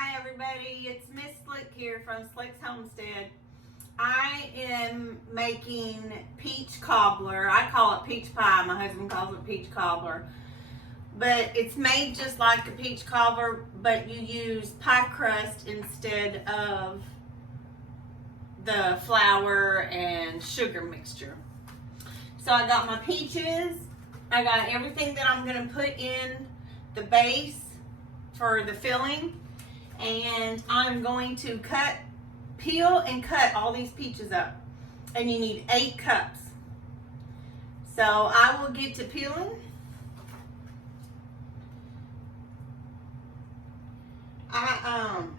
Hi everybody, it's Miss Slick here from Slick's Homestead. I am making peach cobbler. I call it peach pie. My husband calls it peach cobbler. But it's made just like a peach cobbler, but you use pie crust instead of the flour and sugar mixture. So I got my peaches. I got everything that I'm going to put in the base for the filling. And I'm going to peel and cut all these peaches up. And you need 8 cups. So I will get to peeling. I'm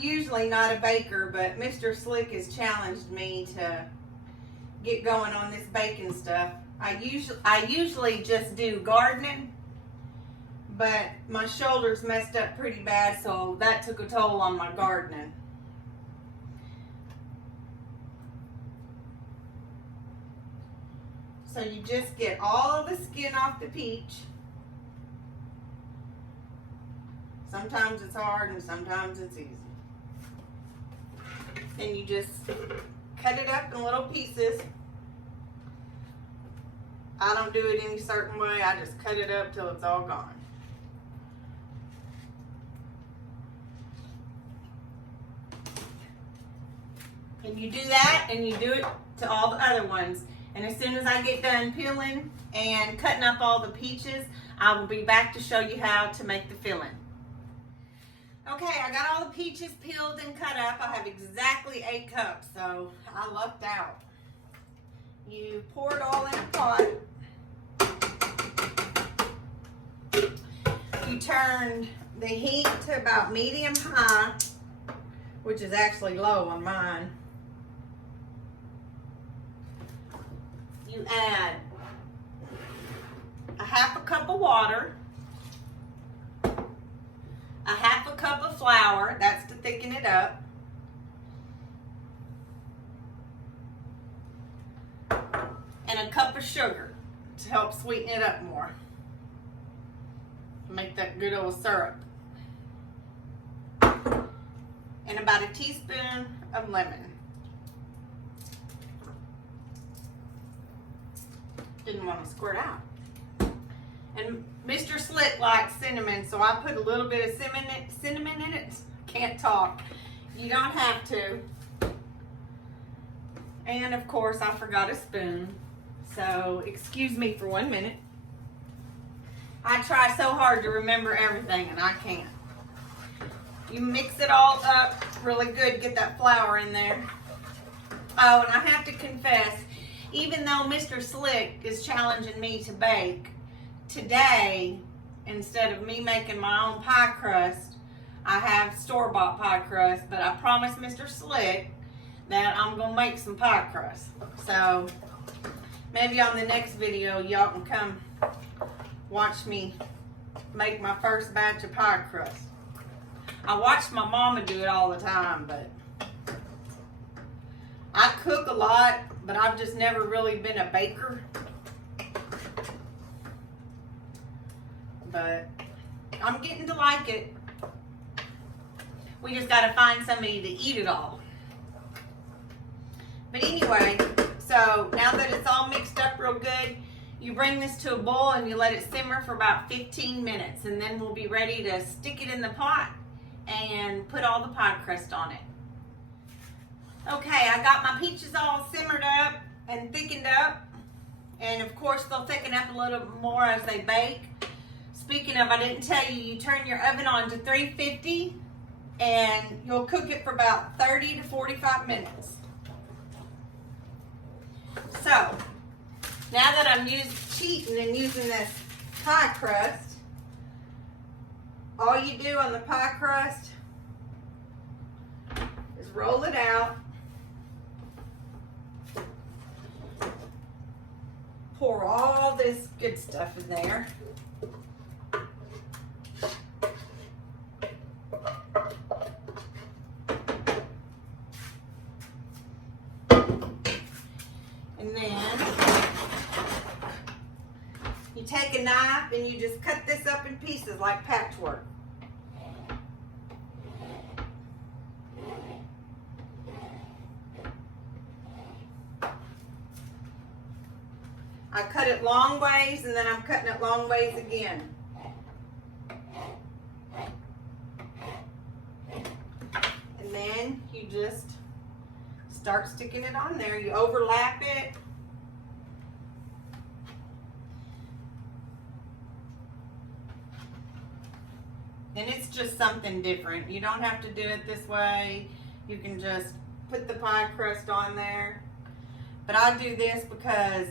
usually not a baker, but Mr. Slick has challenged me to get going on this baking stuff. I usually just do gardening, but my shoulders messed up pretty bad, so that took a toll on my gardening. So you just get all of the skin off the peach. Sometimes it's hard and sometimes it's easy. And you just cut it up in little pieces. I don't do it any certain way. I just cut it up till it's all gone. And you do that and you do it to all the other ones. And as soon as I get done peeling and cutting up all the peaches, I will be back to show you how to make the filling. Okay, I got all the peaches peeled and cut up. I have exactly 8 cups, so I lucked out. You pour it all in a pot. You turn the heat to about medium high, which is actually low on mine. You add a 1/2 cup of water, a 1/2 cup of flour, that's to thicken it up, and a cup of sugar to help sweeten it up more. Make that good old syrup. And about a teaspoon of lemon. Didn't want to squirt out. And Mr. Slick likes cinnamon, so I put a little bit of cinnamon in it. Can't talk. You don't have to. And of course, I forgot a spoon. So excuse me for 1 minute. I try so hard to remember everything and I can't. You mix it all up really good, get that flour in there. Oh, and I have to confess, even though Mr. Slick is challenging me to bake, today, instead of me making my own pie crust, I have store-bought pie crust, but I promised Mr. Slick that I'm gonna make some pie crust. So maybe on the next video, y'all can come watch me make my first batch of pie crust. I watch my mama do it all the time, but I cook a lot, but I've just never really been a baker. But I'm getting to like it. We just got to find somebody to eat it all. But anyway, so now that it's all mixed up real good, you bring this to a boil and you let it simmer for about 15 minutes. And then we'll be ready to stick it in the pot and put all the pie crust on it. Okay, I got my peaches all simmered up and thickened up. And of course, they'll thicken up a little more as they bake. Speaking of, I didn't tell you, you turn your oven on to 350 and you'll cook it for about 30 to 45 minutes. So, now that I'm cheating and using this pie crust, all you do on the pie crust is roll it out, pour all this good stuff in there. And then you take a knife and you just cut this up in pieces like patchwork. I cut it long ways and then I'm cutting it long ways again. And then you just start sticking it on there. You overlap it. And it's just something different. You don't have to do it this way. You can just put the pie crust on there. But I do this because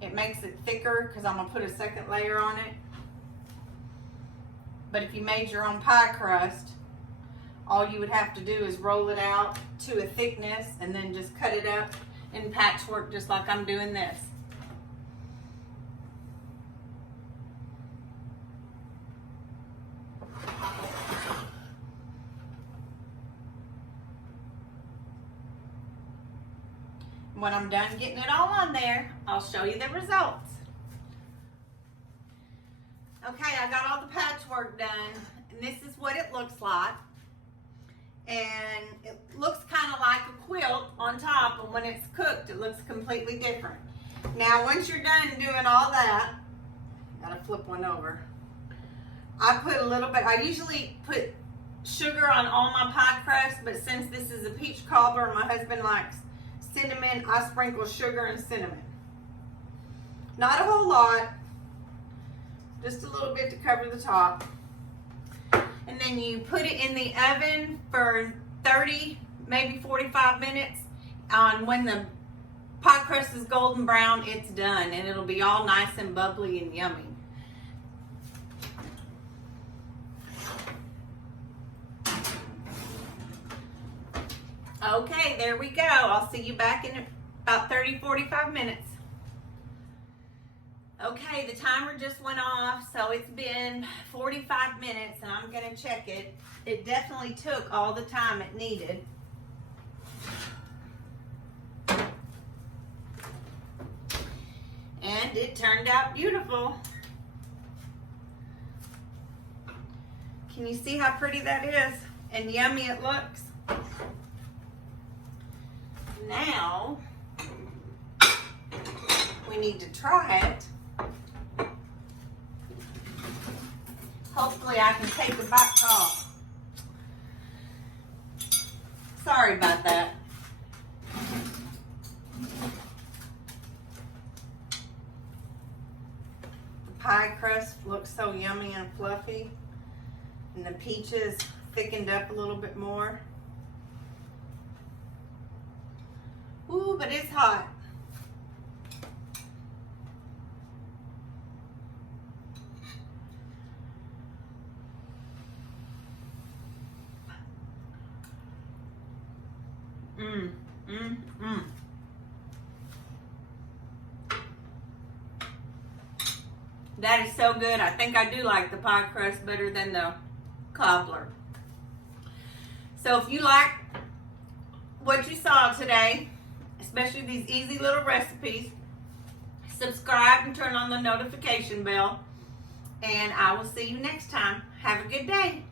it makes it thicker, because I'm going to put a second layer on it. But if you made your own pie crust, all you would have to do is roll it out to a thickness and then just cut it up in patchwork, just like I'm doing this. When I'm done getting it all on there, I'll show you the results. Okay, I got all the patchwork done, and this is what it looks like. And it looks kind of like a quilt on top, and when it's cooked, it looks completely different. Now, once you're done doing all that, gotta flip one over. I put a little bit, I usually put sugar on all my pie crust, but since this is a peach cobbler and my husband likes cinnamon, I sprinkle sugar and cinnamon. Not a whole lot, just a little bit to cover the top. And then you put it in the oven for 30, maybe 45 minutes. When the pie crust is golden brown, it's done, and it'll be all nice and bubbly and yummy. Okay, there we go. I'll see you back in about 30, 45 minutes. Okay, the timer just went off, so it's been 45 minutes, and I'm gonna check it. It definitely took all the time it needed. And it turned out beautiful. Can you see how pretty that is? And yummy it looks. Now, we need to try it. Hopefully I can take the back off. Sorry about that. The pie crust looks so yummy and fluffy, and the peaches thickened up a little bit more. Ooh, but it's hot. That is so good. I think I do like the pie crust better than the cobbler. So if you like what you saw today, especially these easy little recipes, subscribe and turn on the notification bell, and I will see you next time. Have a good day.